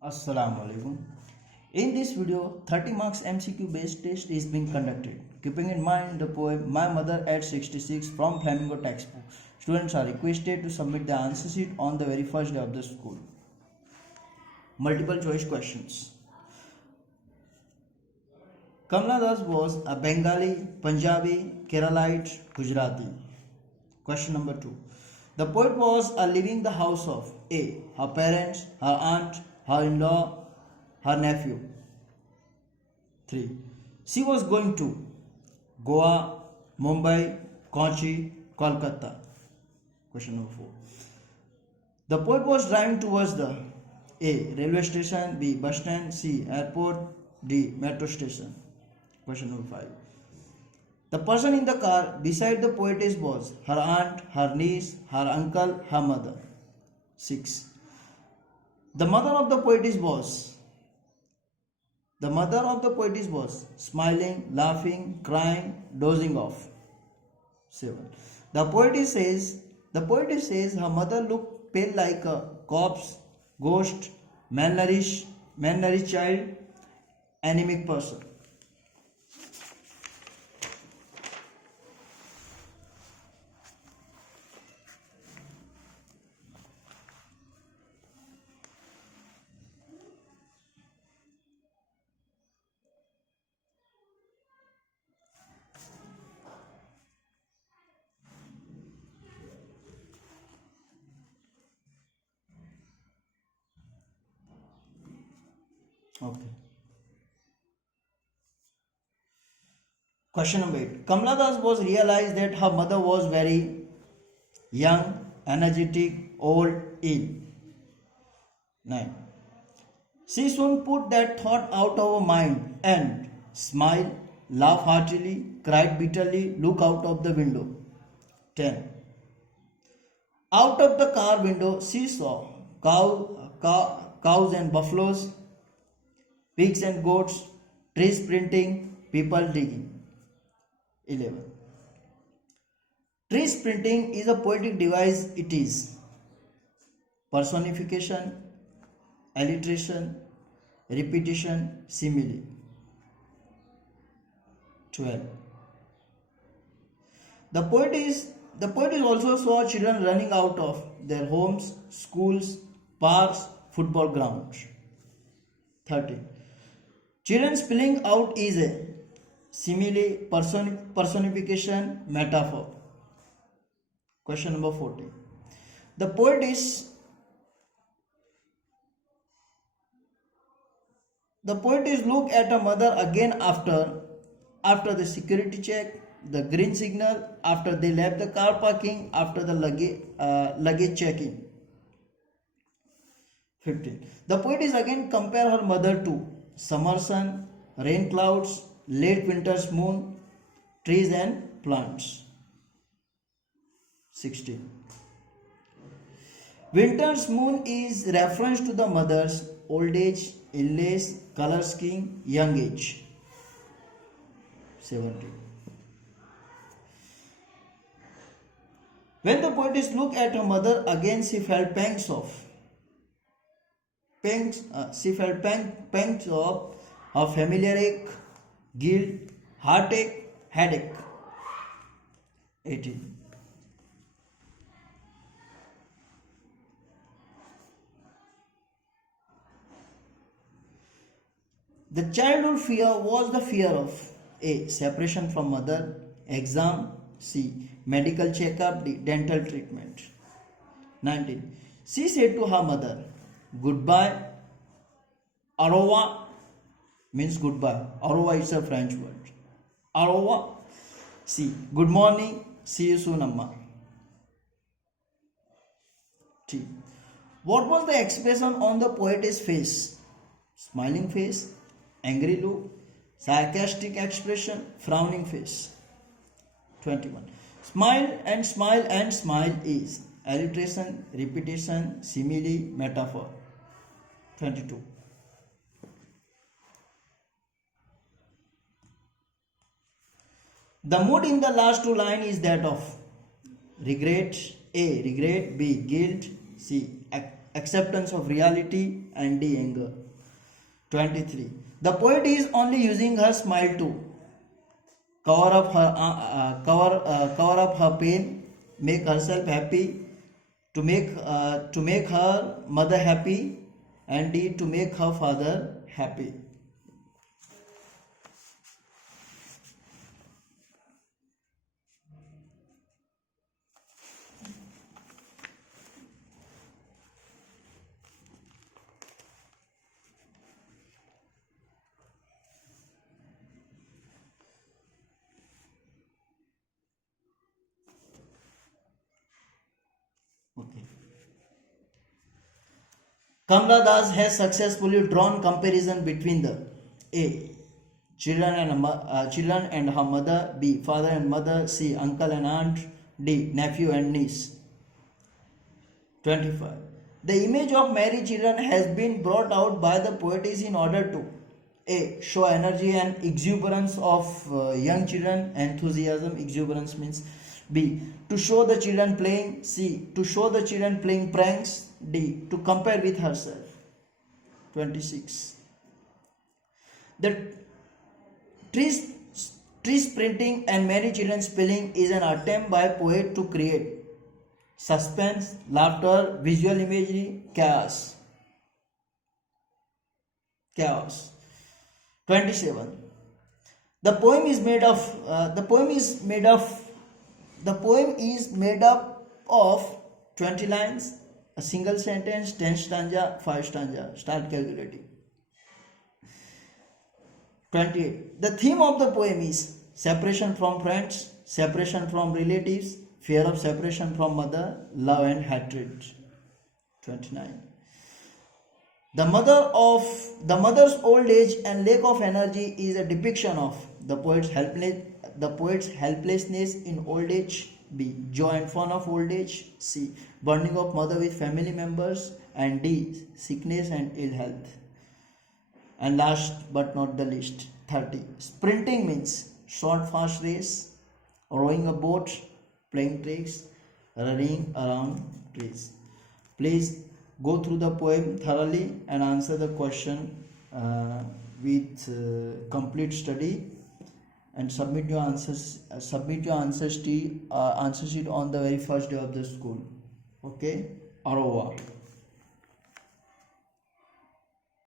Assalamu alaikum. In this video, 30 marks MCQ based test is being conducted. Keeping in mind the poem My Mother at 66 from Flamingo textbook, students are requested to submit the answer sheet on the very first day of the school. Multiple choice questions. Kamla Das was a Bengali, Punjabi, Keralite, Gujarati. Question number 2. The poet was leaving the house of A. Her parents, her aunt, her in-law, her nephew. 3. She was going to Goa, Mumbai, Kochi, Kolkata. Question number 4. The poet was driving towards the A. Railway station, B. Bus stand, C. Airport, D. Metro station. Question number 5. The person in the car beside the poetess was her aunt, her niece, her uncle, her mother. 6. The mother of the poetess was smiling, laughing, crying, dozing off. 7. The poetess says her mother looked pale like a corpse, ghost, malnourished child, anemic person. Okay. Question number 8. Kamla Das was realized that her mother was very young, energetic, old, ill. 9. She soon put that thought out of her mind and smiled, laughed heartily, cried bitterly, looked out of the window. 10. Out of the car window, she saw cows and buffaloes, pigs and goats, trees printing, people digging. 11. Trees printing is a poetic device. It is personification, alliteration, repetition, simile. 12. The poet also saw children running out of their homes, schools, parks, football grounds. 13. Children spilling out is a simile, personification, metaphor. Question number 14. The poetess looked at her mother again after the security check, the green signal, after they left the car parking, after the luggage checking. 15. The poetess again compared her mother to summer sun, rain clouds, late winter's moon, trees and plants. 16. Winter's moon is reference to the mother's old age, illness, color scheme, young age. 17. When the poetess looked at her mother again, she felt pangs of familiar ache, guilt, heartache, headache. 18. The childhood fear was the fear of A. Separation from mother, exam, C. Medical checkup, D. Dental treatment. 19. She said to her mother, goodbye. Au revoir means goodbye. Au revoir is a French word. Au revoir. C. Good morning. See you soon, Amma. T. What was the expression on the poetess face? Smiling face, angry look, sarcastic expression, frowning face. 21. Smile and smile and smile is alliteration, repetition, simile, metaphor. 22. The mood in the last two lines is that of regret, A. Regret, B. Guilt, C. acceptance of reality, and D. anger. 23. The poet is only using her smile to cover up her pain, make herself happy, to make her mother happy, and D. to make her father happy. Okay. Kamla Das has successfully drawn comparison between the A. Children and her mother, B. Father and mother, C. Uncle and aunt, D. Nephew and niece. 25. The image of married children has been brought out by the poetess in order to A. Show energy and exuberance of young children, enthusiasm, exuberance means. B. To show the children playing. C. To show the children playing pranks. D. To compare with herself. 26. The tree sprinting and married children spelling is an attempt by poet to create suspense, laughter, visual imagery, chaos. 27. The poem is made up of 20 lines, a single sentence, 10 stanza, 5 stanza. Start calculating. 28. The theme of the poem is separation from friends, separation from relatives, fear of separation from mother, love and hatred. 29. The mother's old age and lack of energy is a depiction of the poet's helplessness in old age. B. Joy and fun of old age. C. Bonding of mother with family members. And D. Sickness and ill health. And last but not the least, 30. Sprinting means short fast race, rowing a boat, playing tricks, running around trees. Please go through the poem thoroughly and answer the question with complete study, and submit your answers sheet on the very first day of the school. Okay, au revoir.